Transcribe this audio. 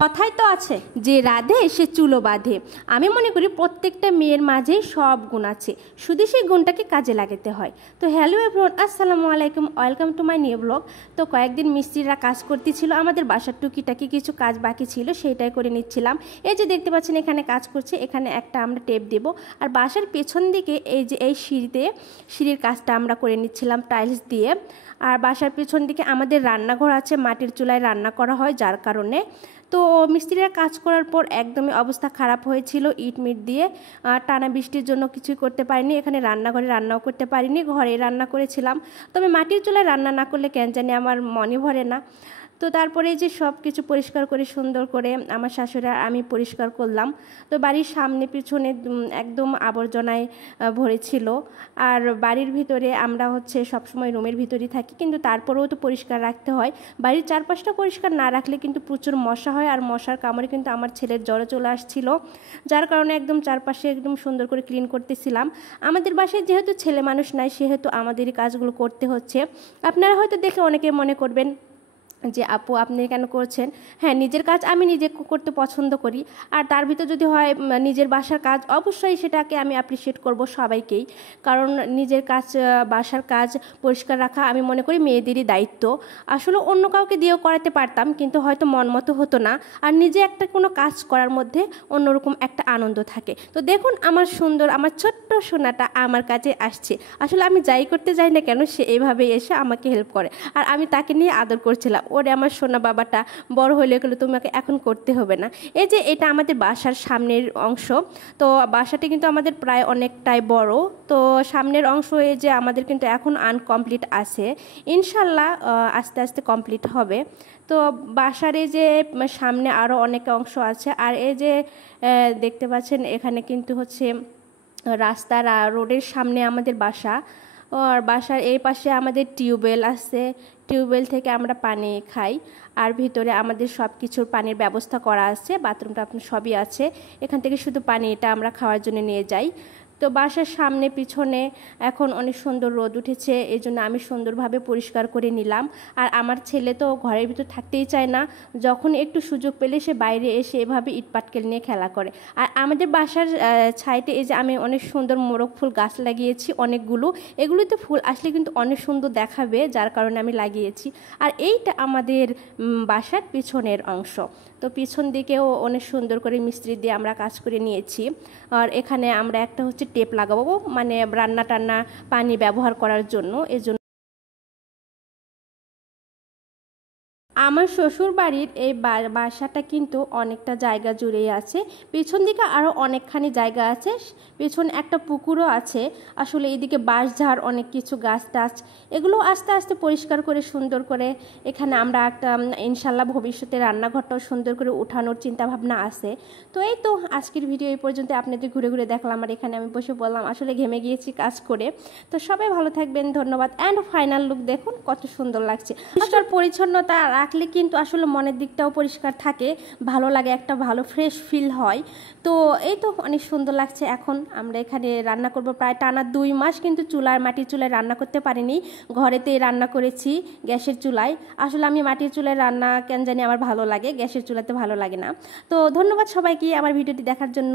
কথাই তো আছে যে রাধে সে চুলো বাঁধে। আমি মনে করি প্রত্যেকটা মেয়ের মাঝেই সব গুণ আছে, শুধু সেই গুণটাকে কাজে লাগাতে হয়। তো হ্যালো এভরিওয়ান, আসসালামু আলাইকুম, welcome to my new blog. তো কয়েকদিন মিস্ত্রিরা কাজ করতেছিল, আমাদের বাসার টুকিটাকি কিছু কাজ বাকি ছিল, সেইটাই করে নিচ্ছিলাম। এই যে দেখতে পাচ্ছেন এখানে কাজ করছে, এখানে একটা আমরা টেপ দেব। আর বাসার পেছন দিকে এই যে এই সিঁড়ির কাজটা আমরা করে নিচ্ছিলাম টাইলস দিয়ে। আর বাসার পেছন দিকে আমাদের রান্নাঘর আছে, মাটির চুলায় রান্না করা হয়, যার কারণে তো মিস্ত্রিরা কাজ করার পর একদমই অবস্থা খারাপ হয়েছিল ইট মিট দিয়ে। টানা বৃষ্টির জন্য কিছুই করতে পারিনি, এখানে রান্নাঘরে রান্নাও করতে পারিনি, ঘরে রান্না করেছিলাম। তবে মাটির চুলায় রান্না না করলে কেন জানি আমার মনে ভরে না। তো তারপরে যে সব কিছু পরিষ্কার করে সুন্দর করে আমার শাশুড়ি আর আমি পরিষ্কার করলাম। তো বাড়ির সামনে পিছনে একদম আবর্জনায় ভরেছিল। আর বাড়ির ভিতরে আমরা সবসময় রুমের ভিতরেই থাকি, কিন্তু তারপরেও তো পরিষ্কার রাখতে হয়। বাড়ির চারপাশটা পরিষ্কার না রাখলে কিন্তু প্রচুর মশা হয়, আর মশার কামড়ে কিন্তু আমার ছেলের জ্বরে চলে আসছিল, যার কারণে একদম চারপাশে একদম সুন্দর করে ক্লিন করতেছিলাম। আমাদের বাসায় যেহেতু ছেলে মানুষ নাই, সেহেতু আমাদেরই কাজগুলো করতে হচ্ছে। আপনারা হয়তো দেখে অনেকে মনে করবেন যে আপু আপনি কেন করছেন। হ্যাঁ, নিজের কাজ আমি নিজে করতে পছন্দ করি, আর তার ভিতর যদি হয় নিজের বাসার কাজ, অবশ্যই সেটাকে আমি অ্যাপ্রিসিয়েট করব সবাইকেই। কারণ নিজের কাজ, বাসার কাজ পরিষ্কার রাখা আমি মনে করি মেয়েদেরই দায়িত্ব। আসলে অন্য কাউকে দিয়েও করাতে পারতাম, কিন্তু হয়তো মন মতো হতো না। আর নিজে একটা কোনো কাজ করার মধ্যে অন্যরকম একটা আনন্দ থাকে। তো দেখুন আমার আমার ছোট্ট সোনাটা আমার কাছে আসছে। আসলে আমি যাই করতে যাই না কেন, সে এইভাবে এসে আমাকে হেল্প করে, আর আমি তাকে নিয়ে আদর করছিলাম। ওরে আমার সোনা বাবাটা, বড় হলে গেলে তোমাকে এখন করতে হবে না। এই যে এটা আমাদের বাসার সামনের অংশ। তো বাসাটি কিন্তু আমাদের প্রায় অনেকটাই বড়। তো সামনের অংশ এই যে আমাদের কিন্তু এখন আনকমপ্লিট আছে, ইনশাল্লাহ আস্তে আস্তে কমপ্লিট হবে। তো বাসার এই যে সামনে আরও অনেক অংশ আছে। আর এই যে দেখতে পাচ্ছেন এখানে কিন্তু রাস্তার রোডের সামনে আমাদের বাসা। আর বাসার এই পাশে আমাদের টিউবওয়েল আছে, টিউবওয়েল থেকে আমরা পানি খাই। আর ভিতরে আমাদের সব কিছুর পানির ব্যবস্থা করা আছে, বাথরুমটা আপনার সবই আছে। এখান থেকে শুধু পানিটা আমরা খাওয়ার জন্য নিয়ে যাই। তো বাসার সামনে পিছনে এখন অনেক সুন্দর রোদ উঠেছে, এই জন্য আমি সুন্দরভাবে পরিষ্কার করে নিলাম। আর আমার ছেলে তো ঘরের ভিতর থাকতেই চায় না, যখন একটু সুযোগ পেলে সে বাইরে এসে এভাবে ইট পাটকেল নিয়ে খেলা করে। আর আমাদের বাসার ছাইটে এই যে আমি অনেক সুন্দর মোরগ ফুল গাছ লাগিয়েছি অনেকগুলো, এগুলোতে ফুল আসলে কিন্তু অনেক সুন্দর দেখাবে, যার কারণে আমি লাগিয়েছি। আর এইটা আমাদের বাসার পিছনের অংশ। তো পিছন দিকেও অনেক সুন্দর করে মিস্ত্রি দিয়ে আমরা কাজ করে নিয়েছি। আর এখানে আমরা একটা টেপ লাগাবো, মানে রান্না টান্না পানি ব্যবহার করার জন্য। এজন্য আমার শ্বশুর বাড়ির এই বাসাটা কিন্তু অনেকটা জায়গা জুড়েই আছে, পিছন দিকে আরও অনেকখানি জায়গা আছে, পিছনে একটা পুকুরও আছে। আসলে এদিকে বাঁশঝাড়, অনেক কিছু গাছ টাছ, এগুলো আস্তে আস্তে পরিষ্কার করে সুন্দর করে এখানে আমরা একটা ইনশাল্লাহ ভবিষ্যতে রান্নাঘরটাও সুন্দর করে উঠানোর চিন্তা ভাবনা আছে। তো এই তো আজকের ভিডিও এই পর্যন্ত, আপনাদের ঘুরে ঘুরে দেখলাম, আর এখানে আমি বসে বললাম, আসলে ঘেমে গিয়েছি কাজ করে। তো সবাই ভালো থাকবেন, ধন্যবাদ। অ্যান্ড ফাইনাল লুক দেখুন কত সুন্দর লাগছে। আসলে পরিচ্ছন্নতা রাখলে কিন্তু আসলে মনের দিকটাও পরিষ্কার থাকে, ভালো লাগে, একটা ভালো ফ্রেশ ফিল হয়। তো এই তো অনেক সুন্দর লাগছে। এখন আমরা এখানে রান্না করব প্রায় টানা 2 মাস, কিন্তু মাটির চুলায় রান্না করতে পারিনি, ঘরেতেই রান্না করেছি গ্যাসের চুলায়। আসলে আমি মাটির চুলায় রান্না কেন জানি আমার ভালো লাগে, গ্যাসের চুলাতে ভালো লাগে না। তো ধন্যবাদ সবাইকে আমার ভিডিওটি দেখার জন্য।